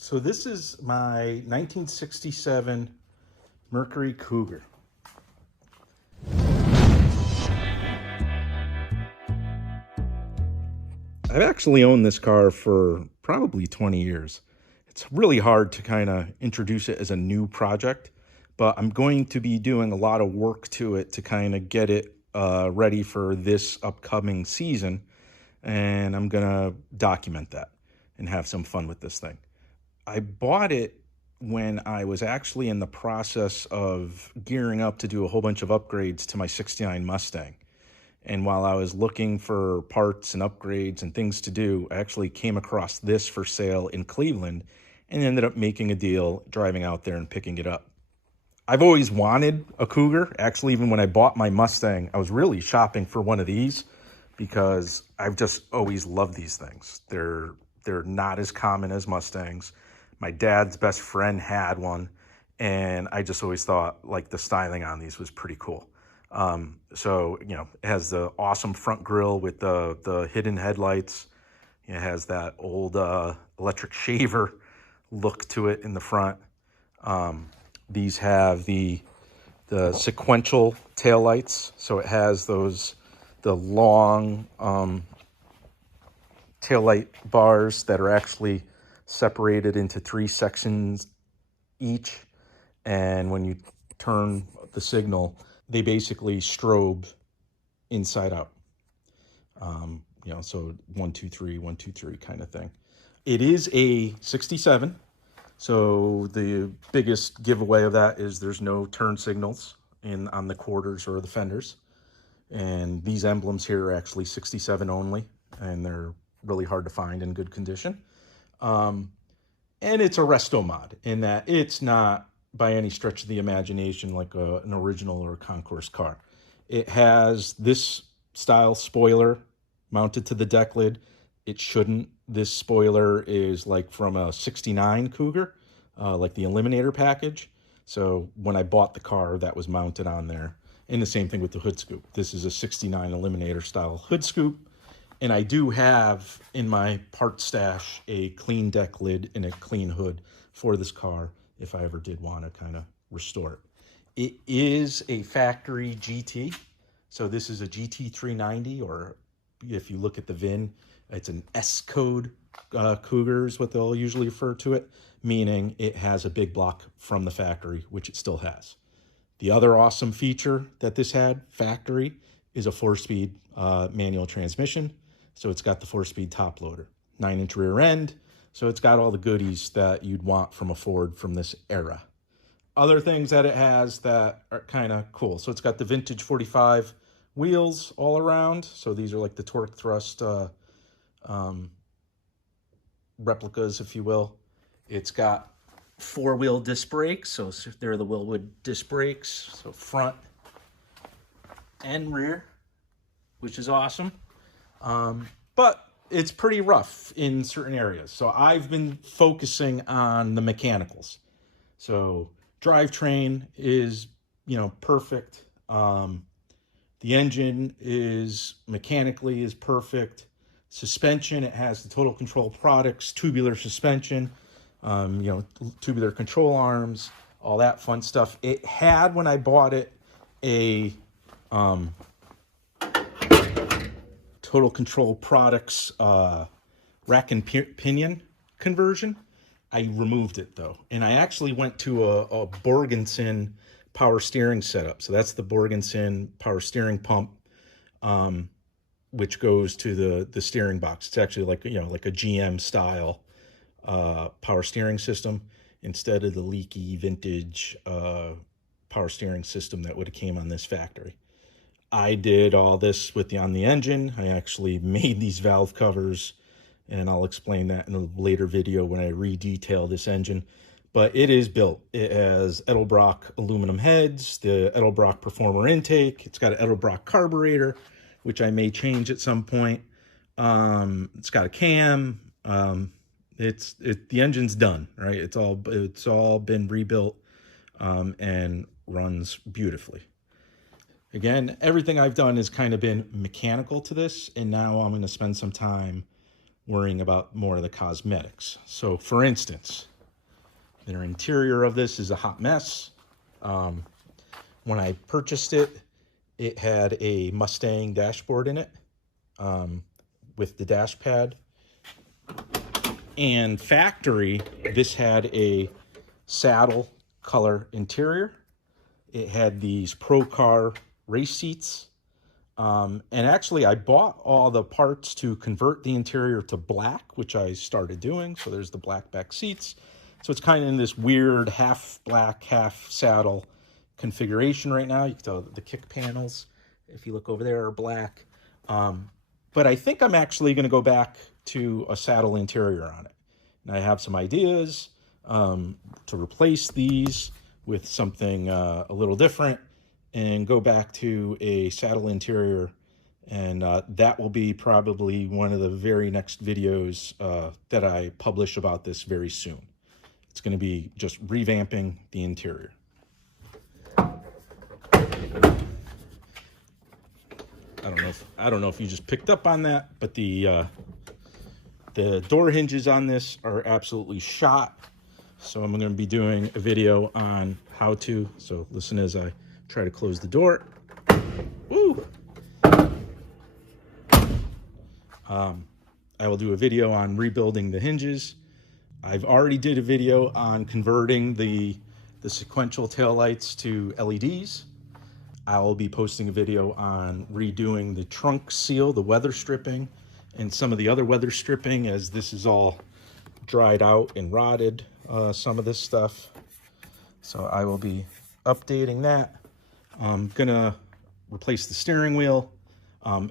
So this is my 1967 Mercury Cougar. I've actually owned this car for probably 20 years. It's really hard to kind of introduce it as a new project, but I'm going to be doing a lot of work to it to kind of get it ready for this upcoming season, and I'm going to document that and have some fun with this thing. I bought it when I was actually in the process of gearing up to do a whole bunch of upgrades to my '69 Mustang. And while I was looking for parts and upgrades and things to do, I actually came across this for sale in Cleveland and ended up making a deal, driving out there and picking it up. I've always wanted a Cougar. Actually, even when I bought my Mustang, I was really shopping for one of these because I've just always loved these things. They're not as common as Mustangs. My dad's best friend had one, and I just always thought like the styling on these was pretty cool. So, you know, it has the awesome front grille with the hidden headlights. It has that old electric shaver look to it in the front. These have the sequential taillights. So it has the long taillight bars that are actually separated into 3 sections each. And when you turn the signal, they basically strobe inside out. You know, so 1, 2, 3, 1, 2, 3 kind of thing. It is a 67. So the biggest giveaway of that is there's no turn signals on the quarters or the fenders. And these emblems here are actually 67 only, and they're really hard to find in good condition. And it's a Restomod in that it's not by any stretch of the imagination like an original or a concours car. It has this style spoiler mounted to the deck lid. It shouldn't. This spoiler is like from a '69 Cougar, like the Eliminator package. So when I bought the car, that was mounted on there. And the same thing with the hood scoop. This is a '69 Eliminator style hood scoop. And I do have in my part stash a clean deck lid and a clean hood for this car if I ever did want to kind of restore it. It is a factory GT. So this is a GT 390, or if you look at the VIN, it's an S code Cougar is what they'll usually refer to it, meaning it has a big block from the factory, which it still has. The other awesome feature that this had, factory, is a 4-speed manual transmission. So it's got the 4-speed top loader, 9-inch rear end. So it's got all the goodies that you'd want from a Ford from this era. Other things that it has that are kind of cool. So it's got the vintage 45 wheels all around. So these are like the torque thrust replicas, if you will. It's got 4-wheel disc brakes. So they're the Wilwood disc brakes. So front and rear, which is awesome. But it's pretty rough in certain areas. So I've been focusing on the mechanicals. So drivetrain is, you know, perfect. The engine is mechanically is perfect. Suspension, it has the Total Control products, tubular suspension, you know, tubular control arms, all that fun stuff. It had, when I bought it, a Total Control products rack and pinion conversion. I removed it though, and I actually went to a Borgenson power steering setup. So that's the Borgenson power steering pump, which goes to the steering box. It's actually like, you know, like a GM style power steering system instead of the leaky vintage power steering system that would have came on this factory. I did all this on the engine. I actually made these valve covers, and I'll explain that in a later video when I re-detail this engine. But it is built. It has Edelbrock aluminum heads, the Edelbrock Performer intake. It's got an Edelbrock carburetor, which I may change at some point. It's got a cam. The engine's done, right? It's all been rebuilt and runs beautifully. Again, everything I've done has kind of been mechanical to this, and now I'm going to spend some time worrying about more of the cosmetics. So for instance, the interior of this is a hot mess. When I purchased it, it had a Mustang dashboard in it with the dash pad. And factory, this had a saddle color interior. It had these Pro Car race seats. And actually, I bought all the parts to convert the interior to black, which I started doing. So there's the black back seats. So it's kind of in this weird half black, half saddle configuration right now. You can tell the kick panels, if you look over there, are black. But I think I'm actually going to go back to a saddle interior on it. And I have some ideas to replace these with something a little different and go back to a saddle interior. And that will be probably one of the very next videos that I publish about this very soon. It's going to be just revamping the interior. I don't know if you just picked up on that, but the door hinges on this are absolutely shot. So I'm going to be doing a video on how to. So listen as I try to close the door. Woo! I will do a video on rebuilding the hinges. I've already did a video on converting the sequential taillights to LEDs. I will be posting a video on redoing the trunk seal, the weather stripping, and some of the other weather stripping, as this is all dried out and rotted, some of this stuff. So I will be updating that. I'm gonna replace the steering wheel.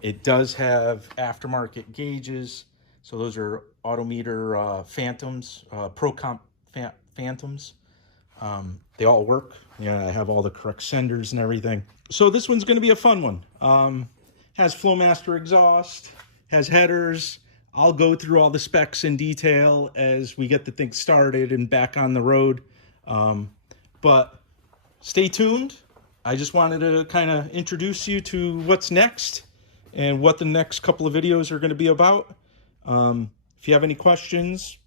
It does have aftermarket gauges. So those are Autometer Phantoms, ProComp Phantoms. They all work. Yeah, I have all the correct senders and everything. So this one's going to be a fun one. Has Flowmaster exhaust, has headers. I'll go through all the specs in detail as we get the thing started and back on the road. But stay tuned. I just wanted to kind of introduce you to what's next and what the next couple of videos are going to be about. If you have any questions,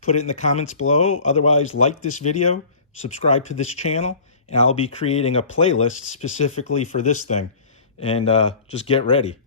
put it in the comments below. Otherwise, like this video, subscribe to this channel, and I'll be creating a playlist specifically for this thing. And just get ready.